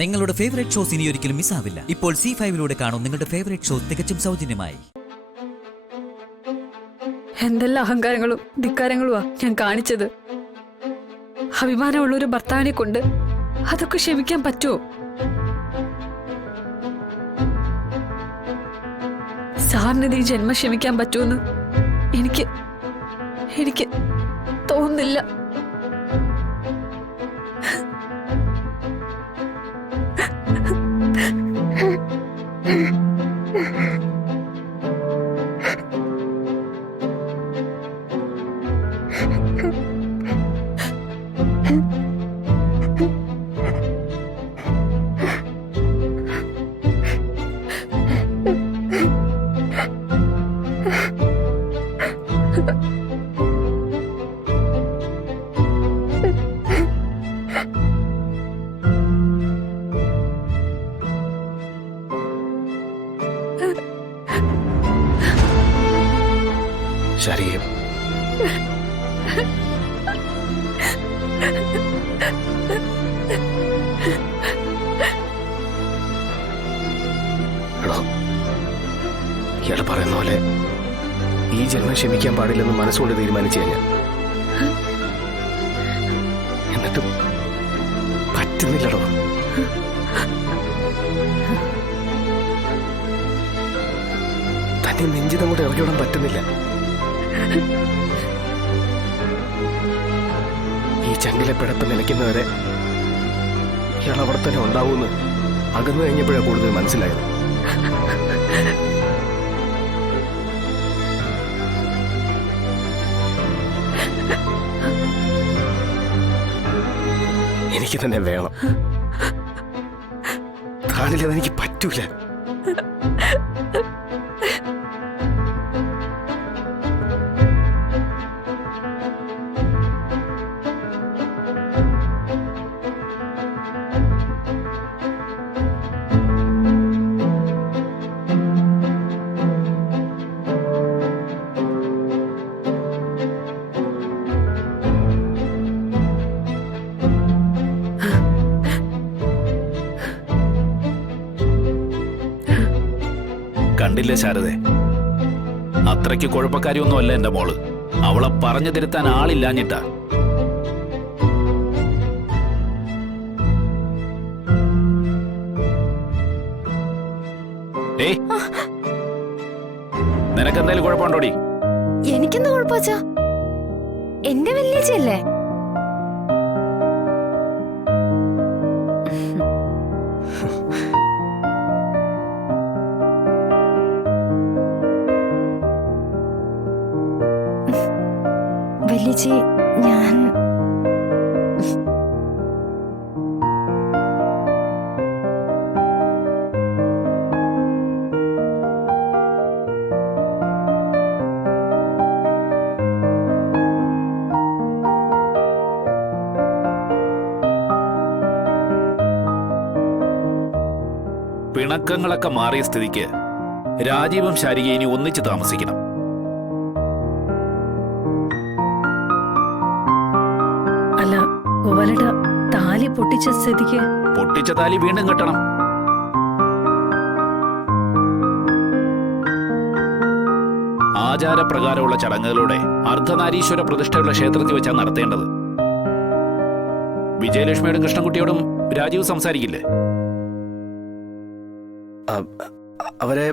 നിങ്ങളുടെ favourite shows ഇനി ഒരിക്കലും മിസ്സാവില്ല. ഇപ്പോൾ C5 കാണും നിങ്ങളുടെ ഫേവറേറ്റ് ഷോ തികച്ചും സൗജന്യമായി. എന്തെല്ലാം അഹങ്കാരങ്ങളും ധിക്കാരങ്ങളുമാ ഞാൻ കാണിച്ചത്. അഭിമാനമുള്ള ഒരു ഭർത്താവിനെ കൊണ്ട് അതൊക്കെ ക്ഷമിക്കാൻ പറ്റുമോ? സാറിന് ഈ ജന്മം ക്ഷമിക്കാൻ പറ്റുമെന്ന് എനിക്ക് തോന്നുന്നില്ല. ശരീരം ഇയാള് പറയുന്ന പോലെ ഈ ജന്മം ക്ഷമിക്കാൻ പാടില്ലെന്ന് മനസ്സുകൊണ്ട് തീരുമാനിച്ചു കഴിഞ്ഞാൽ എന്നിട്ടും പറ്റുന്നില്ലടോ. തന്നെ നെഞ്ചിതം കൊണ്ട് ഇറക്കിവിടാൻ പറ്റുന്നില്ല. ഈ ചങ്കിലെ പിടപ്പ് നിലയ്ക്കുന്നവരെ ഇയാൾ അവിടെ തന്നെ ഉണ്ടാവൂന്ന് അകന്നു കഴിഞ്ഞപ്പോഴാണ് കൂടുതൽ മനസ്സിലായത്. എനിക്ക് തന്നെ വേണം. താനില്ലെന്ന് എനിക്ക് പറ്റൂല. കണ്ടില്ലേ ശാരദേ, അത്രയ്ക്ക് കുഴപ്പക്കാരിയൊന്നും അല്ല എന്റെ മോള്. അവളെ പറഞ്ഞു തിരുത്താൻ ആളില്ലാഞ്ഞിട്ടാ. നിനക്കെന്തായാലും കുഴപ്പമുണ്ടോടി? എനിക്കെന്താ കുഴപ്പച്ചാ? എന്റെ വല്യച്ചല്ലേ? വല്യച്ചി, ഞാൻ പിണക്കങ്ങളൊക്കെ മാറിയ സ്ഥിതിക്ക് രാജീവും ശാരികയും ഇനി ഒന്നിച്ച് താമസിക്കണം. അല്ല, ഗോപാലേട്ട, താലി പൊട്ടിച്ച സ്ഥിതിക്ക് പൊട്ടിച്ച താലി വീണ്ടും കെട്ടണം. ആചാരപ്രകാരമുള്ള ചടങ്ങുകളോടെ അർദ്ധനാരീശ്വര പ്രതിഷ്ഠയുള്ള ക്ഷേത്രത്തിൽ വെച്ചാണ് നടത്തേണ്ടത്. വിജയലക്ഷ്മിയോടും കൃഷ്ണൻകുട്ടിയോടും രാജീവ് സംസാരിക്കില്ലേ? അവരെ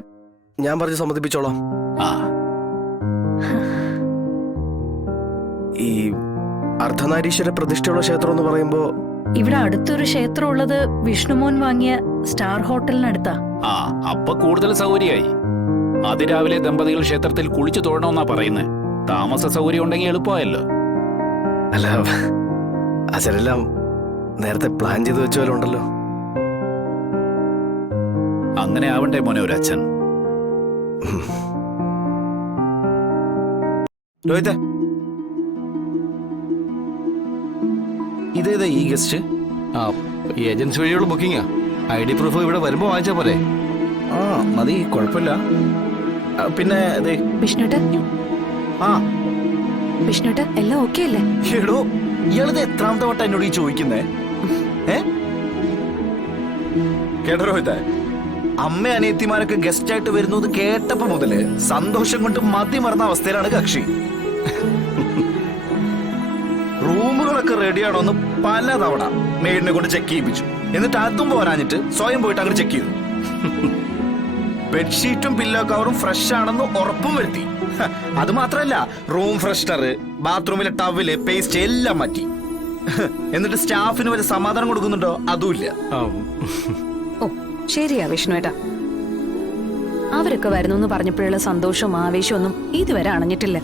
ഞാൻ പറഞ്ഞ് സമ്മതിപ്പിച്ചോളാം. ഈ അർദ്ധനാരീശ്വര പ്രതിഷ്ഠയുള്ള ക്ഷേത്രം എന്ന് പറയുമ്പോ ഇവിടെ അടുത്തൊരു ക്ഷേത്രം ഉള്ളത് വിഷ്ണുമോൻ വാങ്ങിയ സ്റ്റാർ ഹോട്ടലിനടുത്താ. അപ്പൊ കൂടുതൽ സൗകര്യമായി. അതിരാവിലെ ദമ്പതികൾ ക്ഷേത്രത്തിൽ കുളിച്ചു തൊഴണമെന്നാ പറയുന്നത്. താമസ സൗകര്യം ഉണ്ടെങ്കിൽ എളുപ്പമായല്ലോ. അല്ല, അച്ഛനെല്ലാം നേരത്തെ പ്ലാൻ ചെയ്ത് വെച്ച പോലെ ഉണ്ടല്ലോ. അങ്ങനെ ആവണ്ടേ മോനെ ഒരു അച്ഛൻ. രോഹിത്തെ, ഇതേതാ ഈ ഗസ്റ്റ്? ഏജൻസി വഴിയുള്ള ബുക്കിംഗാ. ID പ്രൂഫ് ഇവിടെ വരുമ്പോ വാങ്ങിച്ചാ പോലെ. മതി, കുഴപ്പമില്ല. പിന്നെ വിഷ്ണുട്ട്, ആ വിഷ്ണുട്ട്, എല്ലാം ഓക്കെ അല്ലേ? എടോ, ഇയാളിത് എത്രാമത്തെ വട്ടം എന്നോട് ഈ ചോദിക്കുന്നേ? കേട്ടോ രോഹിത്തെ, അമ്മ അനിയത്തിമാരൊക്കെ ഗസ്റ്റ് ആയിട്ട് വരുന്നത് കേട്ടപ്പോ മുതല് സന്തോഷം കൊണ്ട് മതി മറന്ന അവസ്ഥയിലാണ് കക്ഷി. റൂമുകളൊക്കെ റെഡിയാണോന്ന് പലതവണ മെയ്ഡിനെ കൊണ്ട് ചെക്ക് ചെയ്യിപ്പിച്ചു. എന്നിട്ട് അതും പോരാഞ്ഞിട്ട് സ്വയം പോയിട്ട് അങ്ങോട്ട് ചെക്ക് ചെയ്തു. ബെഡ്ഷീറ്റും പില്ലോ കവറും ഫ്രഷ് ആണെന്ന് ഉറപ്പും വരുത്തി. അത് മാത്രല്ല, റൂം ഫ്രഷ്നർ, ബാത്റൂമിലെ ടവല്, പേസ്റ്റ് എല്ലാം മാറ്റി. എന്നിട്ട് സ്റ്റാഫിന് വരെ സമാധാനം കൊടുക്കുന്നുണ്ടോ? അതുമില്ല. ഓ ശരിയാ വിഷ്ണുവേട്ടാ, അവരൊക്കെ വരുന്നു എന്ന് പറഞ്ഞപ്പോഴുള്ള സന്തോഷവും ആവേശവും ഒന്നും ഇതുവരെ അണഞ്ഞിട്ടില്ല.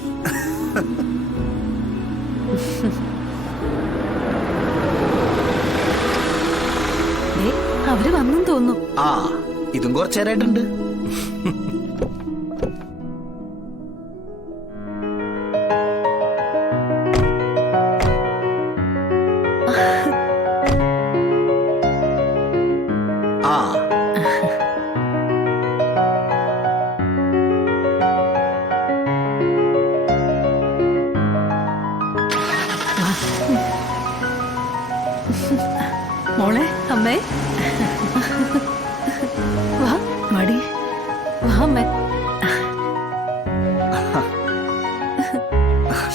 ദേ, അവര് വന്നും തോന്നുന്നു. ആ, ഇതും കുറച്ചേരായിട്ടുണ്ട്. ആ, മോളെ അമ്മേ വാ മടി വാ അമ്മേ.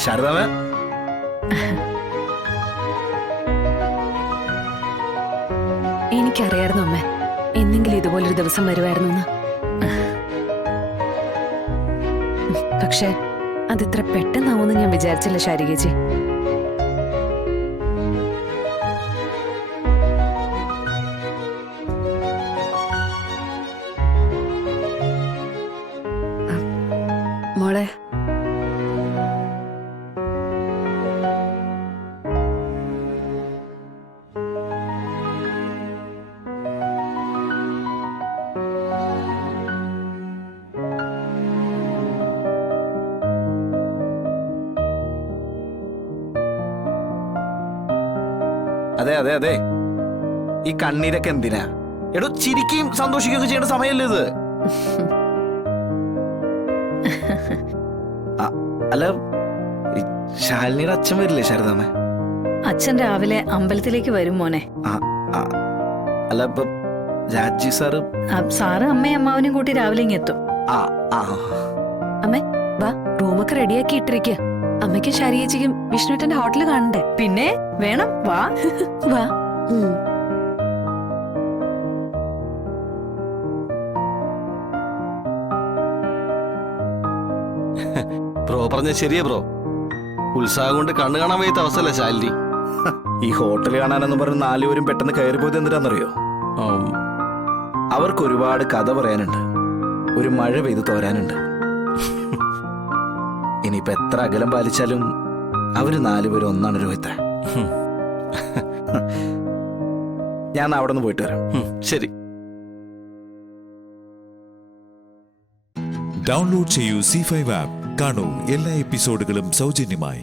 ശാരദാമേ, എനിക്കറിയായിരുന്നു അമ്മേ, എന്നെങ്കിലും ഇതുപോലൊരു ദിവസം വരുമായിരുന്നു. പക്ഷെ അതിത്ര പെട്ടെന്നാവുമെന്ന് ഞാൻ വിചാരിച്ചില്ല ശാരികേച്ചി. മോളെ, അതെ അതെ അതെ, ഈ കണ്ണീരൊക്കെ എന്തിനാ? എടോ, ചിരിക്കുകയും സന്തോഷിക്കുകയൊക്കെ ചെയ്യേണ്ട സമയമല്ലേ ഇത്? അല്ല, ഈ ശാലിനിയുടെ അച്ഛൻ വരില്ലേ ശാരദാമ്മ? അച്ഛൻ രാവിലെ അമ്പലത്തിലേക്ക് വരും മോനെ. അല്ല, ഇപ്പൊ രാജി സാറ് സാറ് അമ്മയും അമ്മാവനും കൂട്ടി രാവിലെ ഇങ്ങെത്തും. ആ ആ അമ്മേ വാ, റൂമൊക്കെ റെഡിയാക്കി ഇട്ടിരിക്കുക. അമ്മയ്ക്കും ശാരികേച്ചിക്കും വിഷ്ണുട്ടന്റെ ഹോട്ടൽ കാണണ്ടേ? പിന്നെ വേണം, വാ. വാ. ബ്രോ പറഞ്ഞ ശരിയാ ബ്രോ. ഉത്സാഹം കൊണ്ട് കണ്ണു കാണാൻ വയ്യാത്ത അവസ്ഥയല്ല ശാലിനി. ഈ ഹോട്ടൽ കാണാനെന്ന് പറഞ്ഞ് 4 പേരും പെട്ടെന്ന് കയറിപ്പോയത് എന്തിനാണെന്നറിയോ? അവർക്ക് ഒരുപാട് കഥ പറയാനുണ്ട്, ഒരു മഴ പെയ്ത് തോരാനുണ്ട്. ഇനിയിപ്പോ എത്ര അകലം പാലിച്ചാലും അവര് 4 പേരും ഒന്നാണ് രോഹിത്തെ. ഞാൻ അവിടെ നിന്ന് പോയിട്ട് വരാം. ശരി. ഡൗൺലോഡ് ചെയ്യൂ C5 ആപ്പ്. കാണൂ എല്ലാ എപ്പിസോഡുകളും സൗജന്യമായി.